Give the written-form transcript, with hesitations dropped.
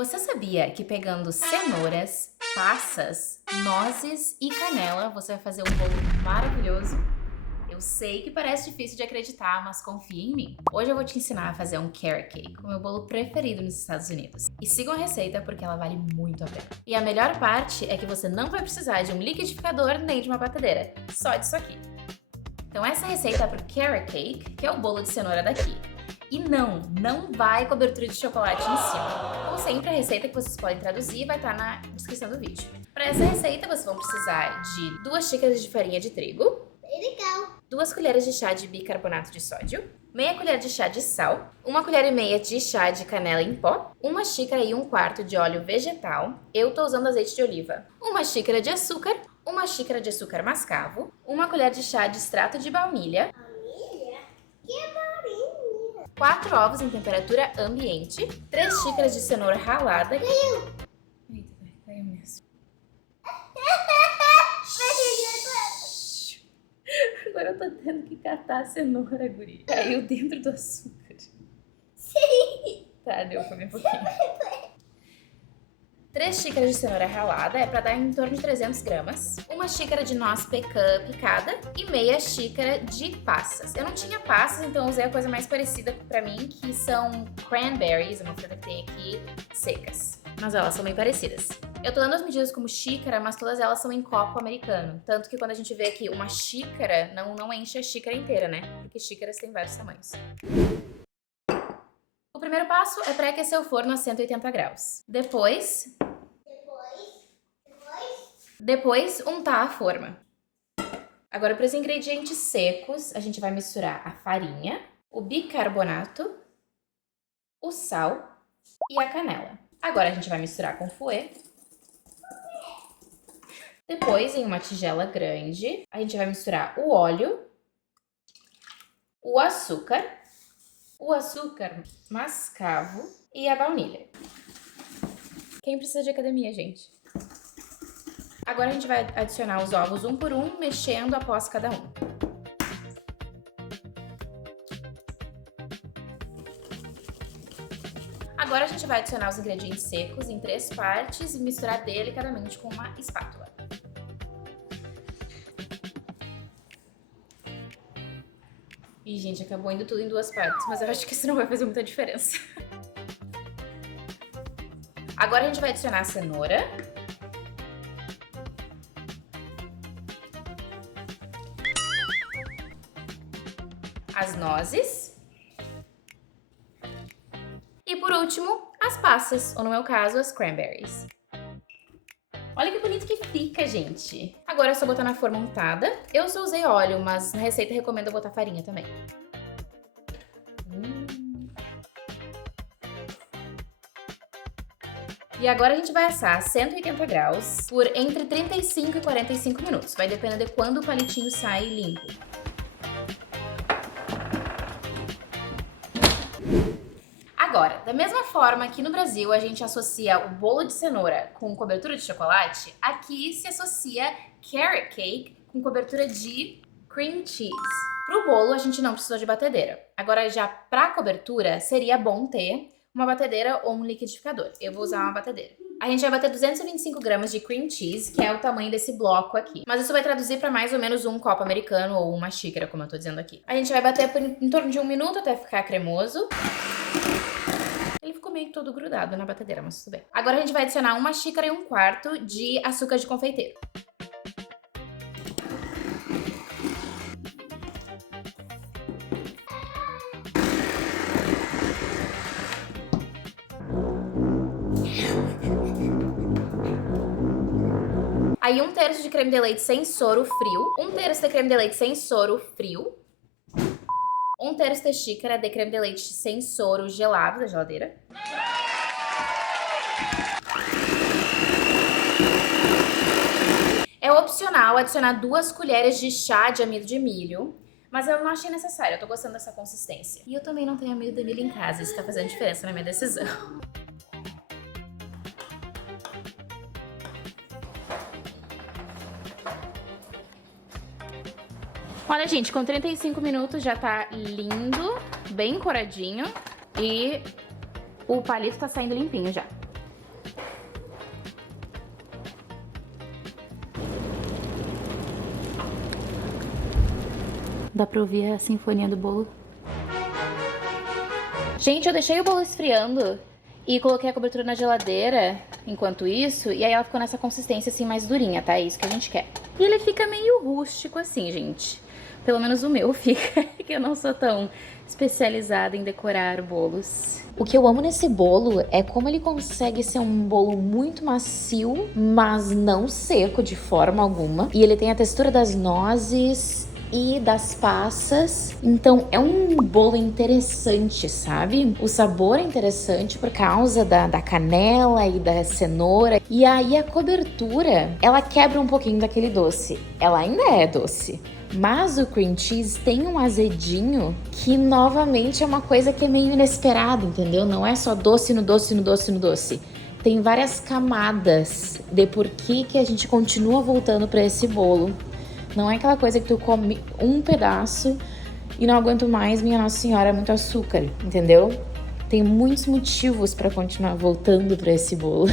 Você sabia que pegando cenouras, passas, nozes e canela, você vai fazer um bolo maravilhoso? Eu sei que parece difícil de acreditar, mas confia em mim. Hoje eu vou te ensinar a fazer um carrot cake, o meu bolo preferido nos Estados Unidos. E sigam a receita porque ela vale muito a pena. E a melhor parte é que você não vai precisar de um liquidificador nem de uma batedeira, só disso aqui. Então essa receita é pro carrot cake, que é o bolo de cenoura daqui. E não vai cobertura de chocolate em cima. Como sempre, a receita que vocês podem traduzir vai estar na descrição do vídeo. Para essa receita, vocês vão precisar de 2 xícaras de farinha de trigo, Legal. 2 colheres de chá de bicarbonato de sódio, meia colher de chá de sal, 1 colher e meia de chá de canela em pó, 1 xícara e 1/4 de óleo vegetal, eu tô usando azeite de oliva, 1 xícara de açúcar, 1 xícara de açúcar mascavo, 1 colher de chá de extrato de baunilha, Família? Que baunilha? 4 ovos em temperatura ambiente, 3 xícaras de cenoura ralada. Eita, caiu mesmo. Agora eu tô tendo que catar a cenoura, guri. Caiu dentro do açúcar. Sim. Tá, deu pra ver um pouquinho. 3 xícaras de cenoura ralada, é pra dar em torno de 300 gramas. 1 xícara de noz pecan picada e meia xícara de passas. Eu não tinha passas, então eu usei a coisa mais parecida pra mim, que são cranberries, uma fruta que tem aqui, secas. Mas elas são bem parecidas. Eu tô dando as medidas como xícara, mas todas elas são em copo americano. Tanto que quando a gente vê aqui uma xícara, não enche a xícara inteira, né? Porque xícaras têm vários tamanhos. O primeiro passo é pré-aquecer o forno a 180 graus. Depois untar a forma. Agora, para os ingredientes secos, a gente vai misturar a farinha, o bicarbonato, o sal e a canela. Agora a gente vai misturar com fouet. Depois, em uma tigela grande, a gente vai misturar o óleo, o açúcar mascavo e a baunilha. Quem precisa de academia, gente? Agora a gente vai adicionar os ovos um por um, mexendo após cada um. Agora a gente vai adicionar os ingredientes secos em 3 partes e misturar delicadamente com uma espátula. Ih, gente, acabou indo tudo em 2 partes, mas eu acho que isso não vai fazer muita diferença. Agora a gente vai adicionar a cenoura. As nozes. E por último, as passas, ou no meu caso, as cranberries. Olha que bonito que fica, gente. Agora é só botar na forma untada. Eu só usei óleo, mas na receita recomendo botar farinha também. E agora a gente vai assar a 180 graus por entre 35 e 45 minutos. Vai depender de quando o palitinho sai limpo. Agora, da mesma forma que no Brasil a gente associa o bolo de cenoura com cobertura de chocolate, aqui se associa carrot cake com cobertura de cream cheese. Pro bolo a gente não precisou de batedeira. Agora já pra cobertura seria bom ter uma batedeira ou um liquidificador. Eu vou usar uma batedeira. A gente vai bater 225 gramas de cream cheese, que é o tamanho desse bloco aqui. Mas isso vai traduzir para mais ou menos um copo americano ou uma xícara, como eu tô dizendo aqui. A gente vai bater por em torno de 1 minuto até ficar cremoso. Ele ficou meio todo grudado na batedeira, mas tudo bem. Agora a gente vai adicionar 1 xícara e 1/4 de açúcar de confeiteiro. Aí 1/3 de creme de leite sem soro frio, 1/3 de creme de leite sem soro frio, 1/3 de xícara de creme de leite sem soro gelado da geladeira. É opcional adicionar 2 colheres de chá de amido de milho, mas eu não achei necessário, eu tô gostando dessa consistência. E eu também não tenho amido de milho em casa, isso tá fazendo diferença na minha decisão. Olha, gente, com 35 minutos já tá lindo, bem coradinho e o palito tá saindo limpinho já. Dá pra ouvir a sinfonia do bolo. Gente, eu deixei o bolo esfriando e coloquei a cobertura na geladeira enquanto isso, e aí ela ficou nessa consistência assim mais durinha, tá? É isso que a gente quer. E ele fica meio rústico assim, gente. Pelo menos o meu fica, que eu não sou tão especializada em decorar bolos. O que eu amo nesse bolo é como ele consegue ser um bolo muito macio, mas não seco de forma alguma. E ele tem a textura das nozes e das passas, então é um bolo interessante, sabe? O sabor é interessante por causa da canela e da cenoura, e aí a cobertura, ela quebra um pouquinho daquele doce. Ela ainda é doce, mas o cream cheese tem um azedinho que novamente é uma coisa que é meio inesperada, entendeu? Não é só doce no doce no doce no doce. Tem várias camadas de por que a gente continua voltando para esse bolo. Não é aquela coisa que tu come um pedaço e não aguento mais, minha Nossa Senhora, é muito açúcar, entendeu? Tem muitos motivos para continuar voltando para esse bolo.